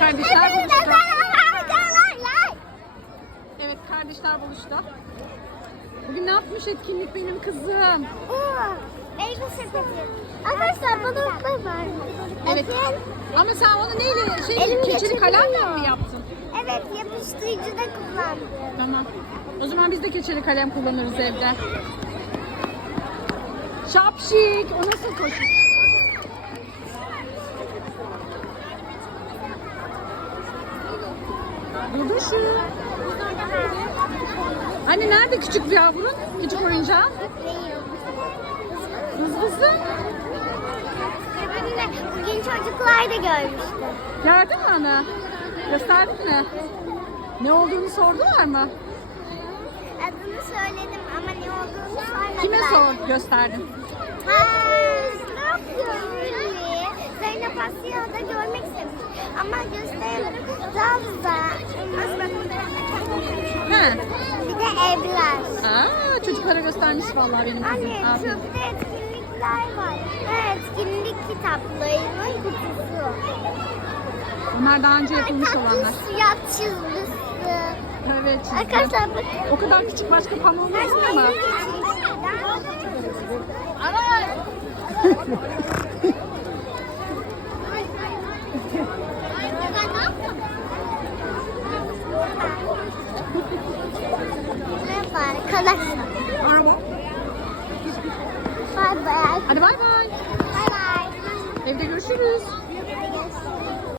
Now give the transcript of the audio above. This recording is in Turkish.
kardeşler buluştu. Evet kardeşler buluştu. Bugün ne yapmış etkinlik benim kızım? Ama sen, sen, sen balonla var. Evet. evet. Ama sen onu neyle şey keçeli kalemle mi yaptın? Evet yapıştırıcı da kullandım. Tamam. O zaman biz de keçeli kalem kullanırız evde. Şapşik. O nasıl koşuyor? Hani nerede küçük bir yavrun? Küçük oyuncağı. Hızlı. Hızlı. Bugün çocuklar da görmüştü. Gördün mü ana? Gösterdin mi? Ne olduğunu sordular mı? Adını söyledim ama ne olduğunu sormadılar. Kime sordun, gösterdin? Ha, ha, ha? Zeynep Asya'yı görmek istemiş. Ama gösterdim. Zaza. Evler. Aa, çocuklara göstermiş vallahi benim Aynen. kızım. Anne çok da etkinlikler var. Evet, Etkinlik kitaplarının kutusu. Bunlar daha önce yapılmış olanlar. Tatlı suya çizgisi. Evet çizgisi. Arkadaşlar bakın. O kadar küçük başka panel var mı ama? Ana! arkadaşlar. Bye bay. Hadi bye bye. Bye bye. Evde görüşürüz.